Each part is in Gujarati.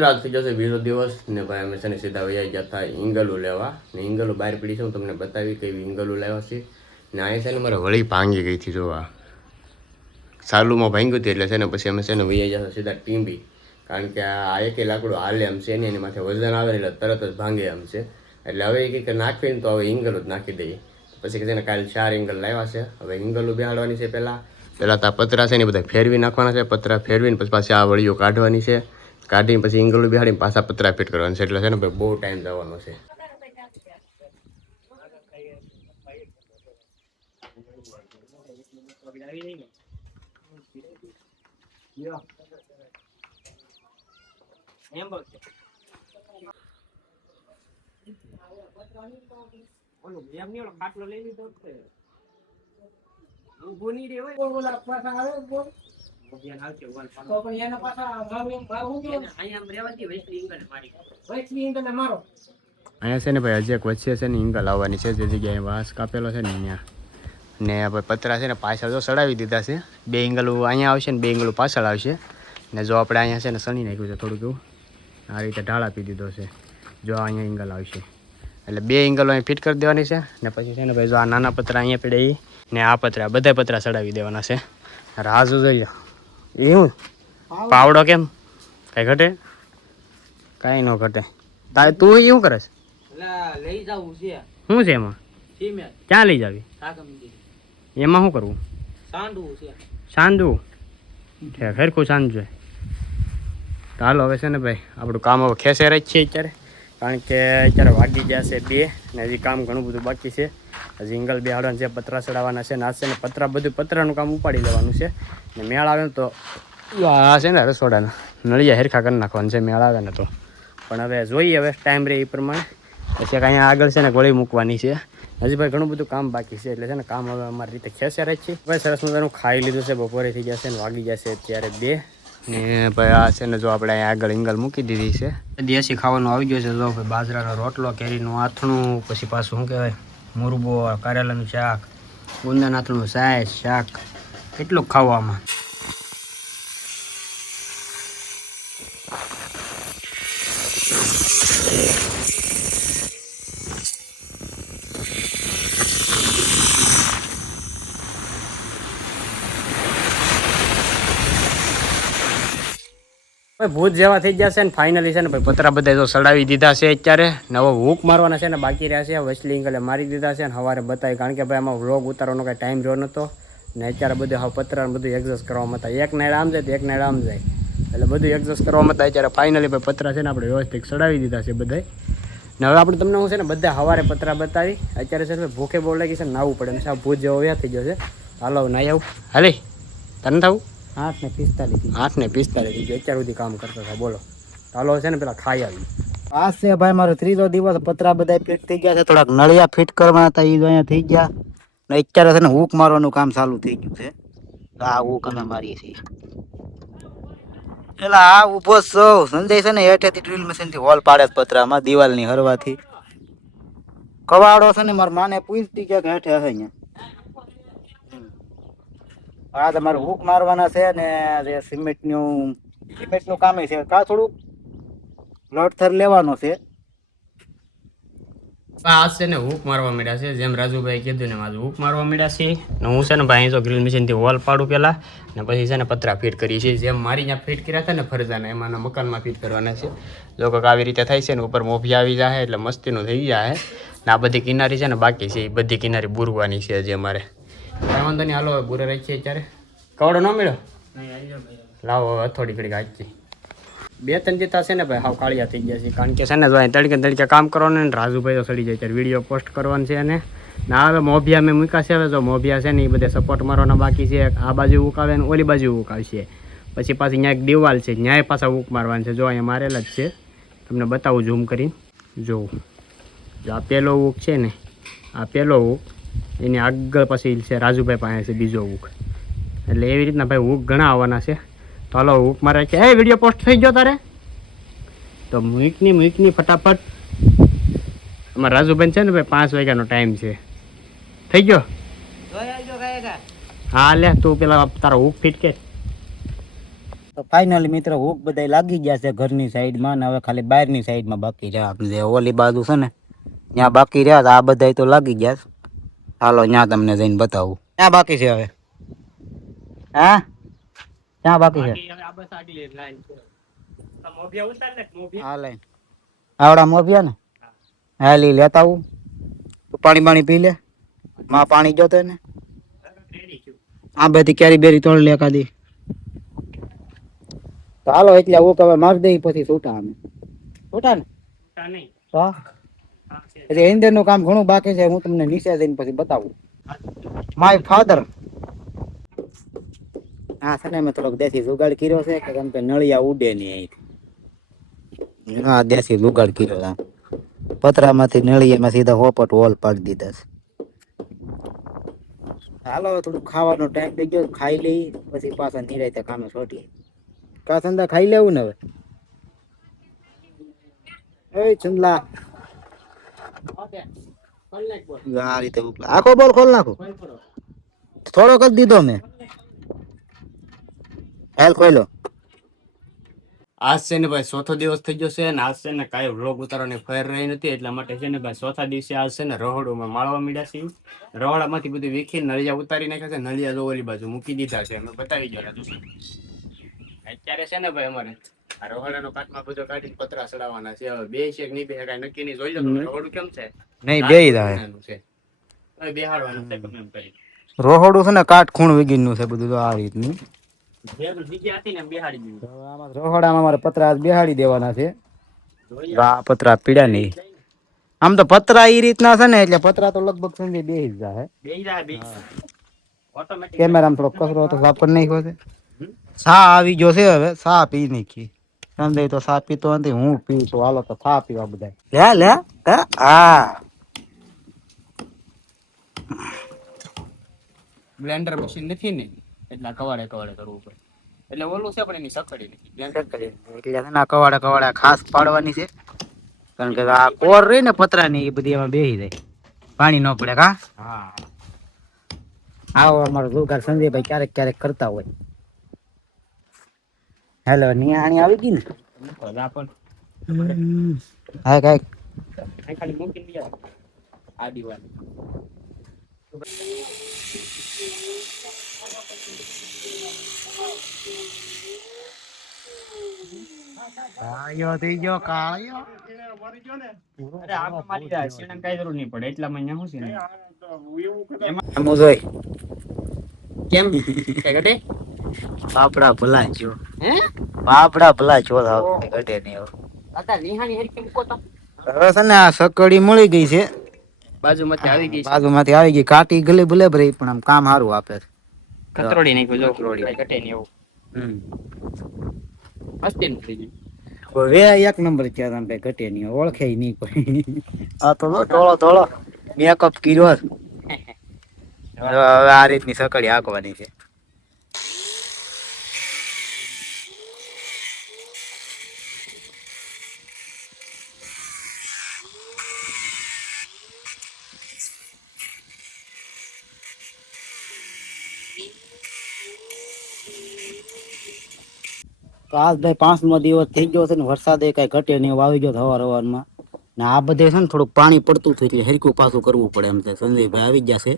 આજ થઈ જશે બીજો દિવસ ને ભાઈ અમે છે ને સીધા વૈયા ગયા હતા ઈંગલું લેવા ને ઈંગલું બહાર પડી છે. હું તમને બતાવી કેવી ઈંગલું લેવા છે ને અહીંયા છે ને મારે વળી ભાંગી ગઈ હતી જોવા સાલુમાં ભાંગ્યું હતું એટલે છે ને પછી અમે છે ને વૈયા જતા સીધા ટીંબી કારણ કે આ એકે લાકડું હાલે એમ છે ને એની માથે વજન આવે એટલે તરત જ ભાંગે એમ છે એટલે હવે એ કંઈક નાખવીને તો હવે ઈંગલું જ નાખી દઈએ પછી કે છે ને કાલે 4 ઈંગલ લાવ્યા છે. હવે ઈંગલું બેહાડવાની છે પહેલાં તો આ પતરા છે ને બધા ફેરવી નાખવાના છે. પતરા ફેરવીને પછી પાછી આ વળીઓ કાઢવાની છે. કાઢીને પછી ઈંગલું બેહાડીને પાછા પતરા ફિટ કરવાના છે એટલે છે ને ભાઈ બહુ ટાઈમ જવાનો છે. અહીંયા છે ને ભાઈ હજી એક વચ્ચે છે ને ઈંગલ આવવાની છે જે જગ્યાએ વાંસ કાપેલો છે ને ત્યાં ને ભાઈ પતરા છે ને પાછળ જો સડાવી દીધા છે. 2 ઈંગલું અહીંયા આવશે ને 2 ઈંગલું પાછળ આવશે ને જો આપણે અહીંયા છે ને સણી નાખ્યું છે થોડુંક એવું આ રીતે ઢાળ આપી દીધો છે. જો અહીંયા ઈંગલ આવશે એટલે 2 ઈંગલો અહીં ફિટ કરી દેવાની છે ને પછી છે ને ભાઈ જો આ નાના પતરા અહીંયા પડે એ ને આ પતરા બધા પતરા સડાવી દેવાના છે. રાજુ જોઈએ એવું પાવડો કેમ કઈ ઘટે કાંઈ ન ઘટે તારે તું એવું કરે છે લઈ જવું છે શું છે એમાં ક્યાં લઈ જાવી એમાં શું કરવું સાંડવું છે સાંદવું ફેરખું સાંજે તો હાલો હવે છે ને ભાઈ આપણું કામ હવે ખેસે જ છીએ અત્યારે કારણ કે અત્યારે વાગી ગયા છે 2 ને હજી કામ ઘણું બધું બાકી છે. હજી ઈંગલ બેહાડવાના છે પતરા ચડાવવાના છે ને આ છે ને પતરાનું કામ ઉપાડી લેવાનું છે ને મેળ આવે ને તો આ છે ને રસોડાના નળિયા હેરખા કરી નાખવાનું છે મેળ આવે ને તો પણ હવે જોઈએ હવે ટાઈમ રહે એ પ્રમાણે પછી અહીંયા આગળ છે ને ગોળી મૂકવાની છે. હજી ભાઈ ઘણું બધું કામ બાકી છે એટલે છે ને કામ હવે અમારી રીતે ખેસે જ છીએ. ભાઈ સરસ મજાનું ખાઈ લીધું છે બપોરે થઈ જશે ને વાગી જશે અત્યારે 2 ને ભાઈ આ છે ને જો આપણે અહીંયા આગળ ઈંગલ મૂકી દીધી છે. દેશી ખાવાનું આવી ગયો છે જો ભાઈ બાજરાનો રોટલો કેરીનું આથણું પછી પાછું શું કહેવાય મુરબો કારેલાનું શાક ગુંદાનું આથણું શાક કેટલું ખાવામાં ભૂત જેવા થઈ જશે ને ફાઇનલી છે ને ભાઈ પતરા બધા જો સડાવી દીધા છે અત્યારે નવો હૂક મારવાના છે ને બાકી રહ્યા છે. વસલી ઈંગલે મારી દીધા છે ને સવારે બતાવી કારણ કે ભાઈ આમાં વ્લોગ ઉતારવાનો કાંઈ ટાઈમ રહ્યો નહોતો ને અત્યારે બધું હવે પતરા બધું એડજસ્ટ કરવામાં હતા. એક નાઈડ આમ જાય તો એક નાઈડ આમ જાય એટલે બધું એડજસ્ટ કરવામાં હતા. અત્યારે ફાઇનલી ભાઈ પતરા છે ને આપણે વ્યવસ્થિત સડાવી દીધા છે બધાય ને હવે આપણે તમને હું છે ને બધા સવારે પતરા બતાવી અત્યારે છે ને ભૂખે બહુ લાગી છે ને નાવું પડે એમ છે. ભૂત જેવો વ્યા થઈ ગયો છે હાલો નાઈ આવું હાલે તને થવું 8:45 થઈ ગયો અત્યાર સુધી કામ કરતા હતા બોલો ચાલો છે ને પેલા ખાઈ આવી આ છે ભાઈ મારો 3રો દિવસ પતરા બધા ફિટ થઈ ગયા છે. થોડાક નળિયા ફિટ કરવાના હતા એ અહીંયા થઈ ગયા ને અત્યારે છે ને હૂક મારવાનું કામ ચાલુ થઈ ગયું છે. આ હૂક અમે મારીએ છીએ એટલે આ ઊભો છો સંજય છે ને હેઠેથી ડ્રીલ મશીનથી હોલ પાડે પતરામાં દિવાલની હરવાથી કવાડો છે ને મારા માને પૂછતી કે હેઠે હશે અહીંયા આ તમારે હૂક મારવાના છે ને જે સિમેન્ટનું કામ છે કા થોડુંક લોટથર લેવાનો છે. આ છે ને હૂક મારવા માંડ્યા છે જેમ રાજુભાઈ કીધું ને મારું હૂક મારવા માંડ્યા છે ને હું છે ને ભાઈ તો ગ્રીલ મશીનથી વોલ પાડું પહેલાં ને પછી છે ને પતરા ફિટ કરીએ છીએ જેમ મારી ત્યાં ફિટ કર્યા હતા ને ફરજાના એમાંના મકાનમાં ફિટ કરવાના છે. જો કંઈક આવી રીતે થાય છે ને ઉપર મોભી આવી જાય એટલે મસ્તીનું થઈ જાય ને આ બધી કિનારી છે ને બાકી છે એ બધી કિનારી બુરવાની છે જે અમારે કાંઈ વાંધો નહીં હાલો બુરે રાખીએ અત્યારે કવડો ન મળ્યો લાવો થોડી ઘડી ગાચી 2-3 દીતા છે ને ભાઈ હાવ કાળિયા થઈ ગયા છે કારણ કે છે ને જો તડકે કામ કરવાનું ને રાજુભાઈ તો સડી જાય ત્યારે વિડીયો પોસ્ટ કરવાનું છે અને ના હવે મોભિયા મેં મૂક્યા છે. હવે જો મોભિયા છે ને એ બધે સપોર્ટ મારવાના બાકી છે. આ બાજુ ઊક આવે ને ઓલી બાજુ ઊક આવશે પછી પાછી ત્યાં એક દિવાલ છે ન્યાય પાછા ઊક મારવાનું છે. જો અહીંયા મારેલા જ છે તમને બતાવું ઝૂમ કરીને જોઉં જો આ પહેલો ઊક છે ને આ પહેલો ઊક એની આગળ પછી છે રાજુભાઈ પાસે છે બીજો ઊક એટલે એવી રીતના ભાઈ ઊક ઘણા આવવાના છે. તો હાલો હૂક મારે છે એ વિડીયો પોસ્ટ થઈ ગયો તારે તો મૂકની ફટાફટ અમારા રાજુભાઈ છે ને ભાઈ 5 વાગ્યાનો ટાઈમ છે થઈ ગયો હા લે તું પેલા તારો હૂક ફિટ કે તો ફાઇનલી મિત્રો હુક બધા લાગી ગયા છે ઘરની સાઈડમાં ને હવે ખાલી બહારની સાઈડમાં બાકી રહ્યા આપણે જે ઓલી બાજુ છે ને ત્યાં બાકી રહ્યા આ બધા તો લાગી ગયા છે. હાલો ત્યાં તમને જઈને બતાવું ક્યાં બાકી છે હવે. હા ક્યાં બાકી છે આ લાઈન આવડા મોભિયા ને હાલી લેતા આવું પાણી પાણી પી લે માં પાણી જોતો ને આ બધી કેરી બેરી તોડ લે કાદી તો હાલો એટલે હું હવે મારી દઈ પછી છૂટા અમે છૂટા ને તો એટલે અંદર નું કામ ઘણું બાકી છે હું તમને નીચે જઈને પછી બતાવું માય ફાધર હા છે ને મેં થોડોક દેશી જુગાડ કર્યો છે કે કેમ કે નળિયા ઉડે નહીં અહીં હા દેશી જુગાડ કર્યો પતરામાંથી નળિયામાં સીધા હોપટ હોલ પાડી દીધા છે. હાલો થોડું ખાવાનો ટાઈમ થઈ ગયો ખાઈ લઈ પછી પાછા નિરાયતે કામે છોટીએ કા સંદા ખાઈ લેવું ને હવે એ ચંદલા આ રીતે આખો બોલ ખોલ નાખો થોડો કરી દીધો મેં હેલ ખોલો આજ છે ને ભાઈ ચોથો દિવસ થઈ ગયો છે ને આજ છે ને કાંઈ વ્લોગ ઉતારવાની ફેર રહી નથી એટલા માટે છે ને ભાઈ ચોથા દિવસે આજ છે ને રહોડુમાં માળવા મીડ્યા છે. રહોડામાંથી બધું વીખી નળિયા ઉતારી નાખ્યા છે. નળિયા જો ઓલી બાજુ મૂકી દીધા છે અમે બતાવી ગયા અત્યારે છે ને ભાઈ અમારે આ રહોડાનો કાટમાં બધો કાઢીને પતરા ચડાવવાના છે. હવે બે છે કે નહીં બે કાંઈ નક્કી નહીં જોઈ લો રહોડું કેમ છે નહીં બે જાય છે હવે બેહાડવાનું છે ગમે એમ કરી રોહડું છે ને કાટ ખૂણ વીગીનું છે બધું તો આ રીતનું રોહડામાં અમારે પતરા બેહાડી દેવાના છે. આ પતરા પીડા નહીં આમ તો પતરા એ રીતના છે ને એટલે પતરા તો લગભગ સમજી બેહી જ જાય કેમેરામાં થોડો કચરો તો સાફ કરી નાખ્યો છે. સા આવી ગયો છે હવે સા પી નાખી સંજય તો સા પીતો નથી હું પીવું છું હાલો તો સા પીવા બધા લે હા બ્લેન્ડર મશીન નથી ને એટલા કવાડે કરવું પડે એટલે ઓલું છે પણ એની સકડી નથી બ્લેન્ડર એટલે કવાડા ખાસ પાડવાની છે કારણ કે આ કોર રહી ને પતરાની એ બધી એમાં બેહી જાય પાણી ન પડે કા હા આવો અમારો દુકાન સંજયભાઈ ક્યારેક ક્યારેક કરતા હોય. હેલો નિહાણી આવી ગઈ ને હા કાંઈક ખાલી મૂકીને આ દિવાળી કાળિયો થઈ ગયો કાળિયો અરે આપણે મારી જાય સીણમ કાઈ જરૂર નહીં પડે એટલામાં અહીંયા શું છે ને એમ જોઈ કેમ કે ઘટે પાપડા ભલા છો હે પાપડા ભલા છો થાવ ઘટે નહીં હવે કાકા નિહાણી હેરી કેમ કોતો હવે છે ને આ સકડી મળી ગઈ છે બાજુમાંથી આવી ગઈ છે બાજુમાંથી આવી ગઈ કાટી ગલી ભલે ભરી પણ આમ કામ સારું આપે છે. કતરોડી નાખ્યો જો કતરોડી ઘટે નહીં એવું મસ્તી નથી થઈ વે એક નંબર છે આમ કઈ ઘટે નહીં ઓળખે નહીં કોઈ આ તો થોડો મેકઅપ કર્યો હવે આ રીતની સકડી હાંકવાની છે. તો આજ ભાઈ 5મો દિવસ થઈ ગયો છે ને વરસાદ કઈ ઘટે નહીં આવી ગયો હવારમાં ને આ બધે છે ને થોડુંક પાણી પડતું થયું એટલે હરખું પાછું કરવું પડે એમ છે. સંજયભાઈ આવી જશે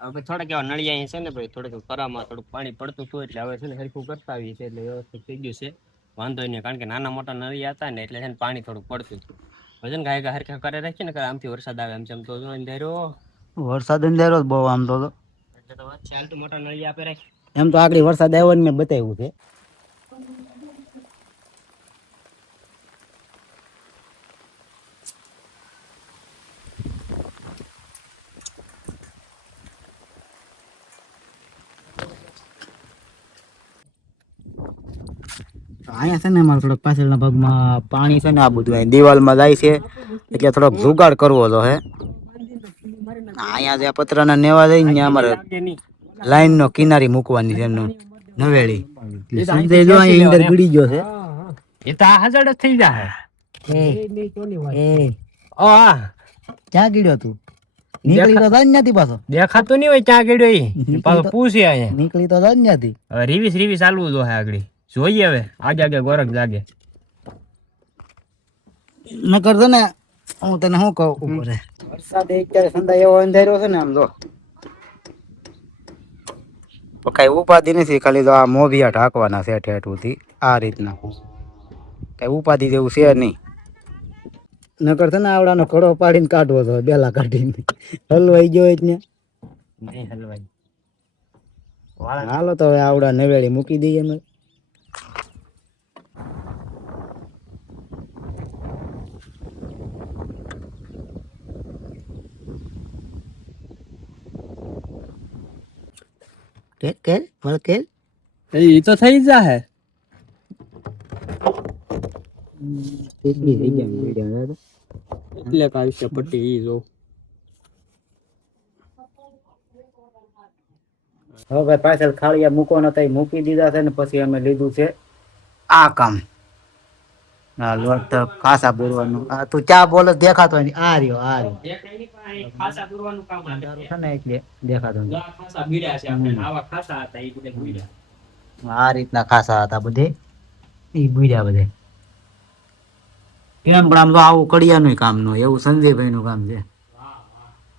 હવે થોડાક એવા નળિયા અહીં છે ને ભાઈ થોડુંક કરામાં થોડુંક પાણી પડતું હતું એટલે હવે છે ને હરખું કરતા આવીએ છીએ એટલે વ્યવસ્થિત થઈ ગયું છે વાંધો નહીં કારણ કે નાના મોટા નળિયા હતા ને એટલે છે ને પાણી થોડુંક પડતું હતું વજન ગાય હરખા કરે રાખીએ ને આમથી વરસાદ આવે એમ છે એમ તો અંધારો વરસાદ અંધારો જ બહુ આમ તો એટલે તો વાત છે હાલ તો મોટા નળિયા આપે રાખી એમ તો આગળ વરસાદ આવ્યો ને મેં બતાવ્યું છે. અહીંયા છે ને અમારે થોડોક પાછળના ભાગમાં પાણી છે ને આ બધું અહીં દિવાલમાં જાય છે એટલે થોડોક જુગાડ કરવો તો હે. અહીંયા જે પતરાના નેવા જાય ને અમારે લાઈન નો કિનારી મૂકવાની છે એમનું નવેડી સંજય જો અહીંયા અંદર ગળી ગયો છે એ તો આ હજાર જ થઈ જાય ક્યાં ગીડ્યો તું નીકળી તો જાય નથી પાછો. દેખાતો નહીં હોય ક્યાં ગયો એ પાછો પૂછે અહીંયા. નીકળી તો જાય નથી. હવે રીવીસ ચાલવું જો આગળ જોઈએ હવે આગે ગોરખ જાગે. નકર છે ને હું તને શું કહું ઉપર વરસાદ અત્યારે સંધા એવો અંધાર્યો છે ને આમ જો કઈ ઉપાધિ નથી, ખાલી તો આ મોભિયા ઢાંકવાના છે ઠેઠ સુધી આ રીતના, કઈ ઉપાધિ જેવું છે નહીં. નકર છે ને આવડાનો ખડો પાડીને કાઢવો તો બેલા કાઢીને હલવાઈ ગયો જ ને નહીં હલવાઈ. હાલો તો હવે આવડા નવેડી મૂકી દઈએ અમે. એ તો થઈ જાહે. એટલે કાલશે પટ્ટી ઈ જો. હવે ભાઈ પાછળ ખાળિયા મૂકવાના હતા મૂકી દીધા છે ને પછી અમે લીધું છે આ કામ. હા લોટ ખાસા બોરવાનું. આ તું ચા બોલે દેખાતો નથી. આ રહ્યો ખાસા દૂરવાનું કામ છે ને એટલે દેખાતો નથી. ખાસા બીડ્યા છે આપણે આવા ખાસા હતા ઈ બધે બીડ્યા. આ રીતના ખાસા હતા બધે ઈ બીડ્યા બધે. એમ પણ આમ તો આવું કડિયાનું કામ નું એવું સંજયભાઈ નું કામ છે.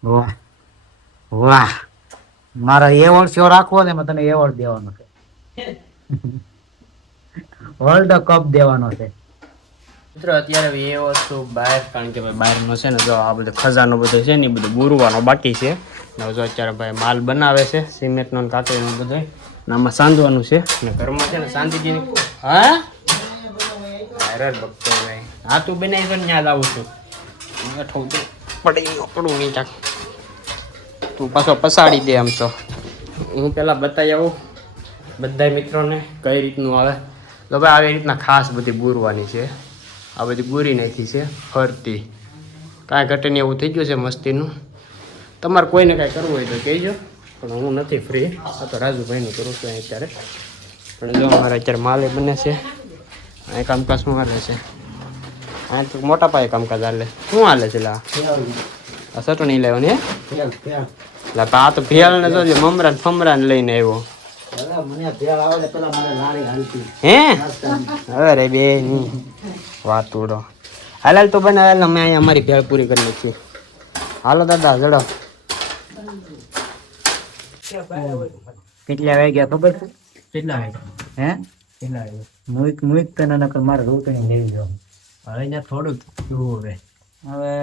વાહ વાહ મારા એવોર્ડ શો રાખવો ને એમાં તને એવોર્ડ દેવાનો છે. વર્લ્ડ કપ દેવાનો છે. મિત્રો અત્યારે એ વસ્તુ બહાર કારણ કે ભાઈ બહારનો છે ને જો આ બધો ખજાનો બધો છે ને એ બધો બુરવાનો બાકી છે ને જો અત્યારે ભાઈ માલ બનાવે છે સિમેન્ટનો ને કાકરીનો બધો ને આમાં સાંધવાનું છે ને ઘરમાં છે ને શાંતિજીની હા ભક્તો ભાઈ હા તું બનાવી તો યાદ આવું છું બેઠો પડું નહીં ચાક તું પાછો પસાડી દે આમ તો હું પહેલાં બતાવી આવું બધા મિત્રોને કઈ રીતનું આવે તો ભાઈ આવી રીતના ખાસ બધી બુરવાની છે. આ બધી બુરી નાખી છે ફરતી કાંઈ ઘટે નહીં એવું થઈ ગયું છે મસ્તીનું. તમારે કોઈને કાંઈ કરવું હોય તો કહેજો પણ હું નથી ફ્રી. આ તો રાજુભાઈનું કરું છું અત્યારે પણ જો અમારે અત્યારે માલે બને છે અહીં કામકાજમાં હાલે છે. અહીં તો મોટા પાયે કામકાજ હાલે. શું હાલે છે લા આ ચટણી લેવાની હે લા આ તો ભેળ ને જોજો મમરા ફમરા ને લઈને આવ્યો હે અરે બે વાત ઉડો હાલ તો બને હાલ અમે અહીંયા અમારી ભેળ પૂરી કરી નાખીએ. હાલો દાદા જડો. કેટલા વાગ્યા ખબર છે? કેટલા વાગ્યા હે કેટલા વાગ્યા મુઈક તને નકર મારે રોકણી લેવી જો. હવે અહીંયા થોડુંક જોવું હવે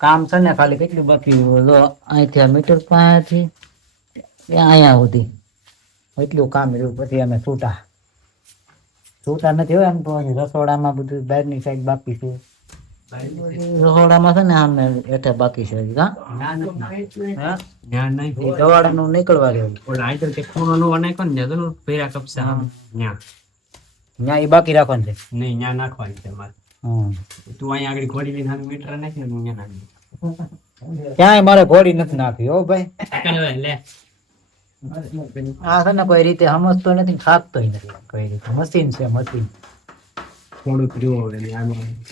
કામ છે ને ખાલી કેટલું બાકી જો અહીંથી આ મીટર પાસેથી અહીંયા સુધી એટલું કામ રહ્યું પછી અમે છૂટા નથી હોય એમ તો રસોડામાં બધું બહારની સાઈડ બાકી છે. રસોડામાં છે ને આમ એટલે બાકી છે દવાડાનું નીકળવા રહ્યું ત્યાં એ બાકી રાખવાનું છે નહીં ત્યાં નાખવાની છે મારે. તું અહીંયા આગળ ઘોડી લઈને મીટર નાખી હું ત્યાં નાખી ક્યાંય મારે ઘોડી નથી નાખી હો ભાઈ. લે આ છે ને કોઈ રીતે સમજતો નથી થાકતો નથી કોઈ રીતે. મશીન છે મશીન. થોડુંક જોવો હવે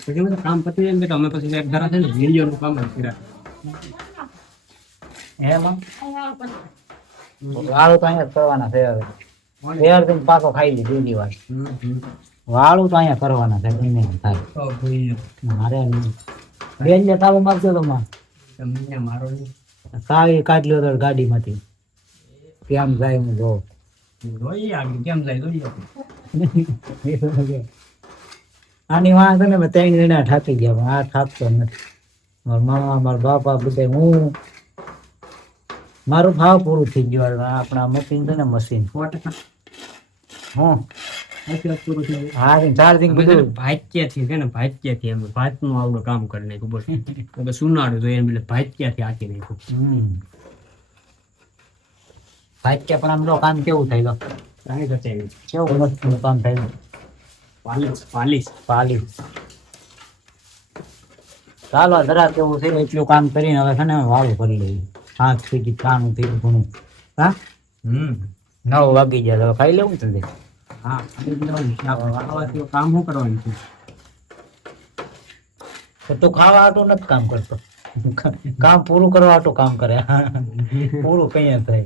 પછી બધું કામ પતી જાય ને તો અમે પછી એક ધારા છે ને વિડીયોનું કામ જ કર્યા. એમાં વાળું તો અહીંયા જ કરવાના છે હવે. ફેર થઈને પાકો ખાઈ લીધી બીજી વાર. વાળું તો અહીંયા કરવાના છે ગમે એમ થાય. મારે બેન ને તાવો મારજો તો માં મારો સાવી કાઢ લ્યો તો ગાડીમાંથી કેમ જાય હું જોઉં. જોઈએ આગળ કેમ જાય જોઈએ. આની વાત છે ને મેં 3 જણા થાકી ગયા પણ આ થાકતો નથી. મારા મામા મારા બાપા બધા હું મારું ભાવ પૂરું થઈ ગયું. આપણા મશીન છે ને મશીન હું હા ચાર્જિંગ બધું ભાગ્યથી છે ને ભાગ્યથી એમ ભાતનું આવડું કામ કરી નાખ્યું બસ સુનાડું તો એમ એટલે ભાગ્યથી આખી નાખ્યું. ભાગ્ય પણ આમ જો કામ કેવું થઈ ગયું કેવું મસ્ત કામ થઈ ગયું. પાલીસ ચાલો જરા કેવું છે એટલું કામ કરીને હવે છે ને વાળું કરી લઈએ. 5 સુધી કામ થયું ઘણું. હા 9 વાગી જાય હવે ખાઈ લેવું છે. હા કામ શું કરવાનું છે તો તું ખાવા હાટું નથી કામ કરતો. કામ પૂરું કરવા હાટું કામ કરે પૂરું કઈ થાય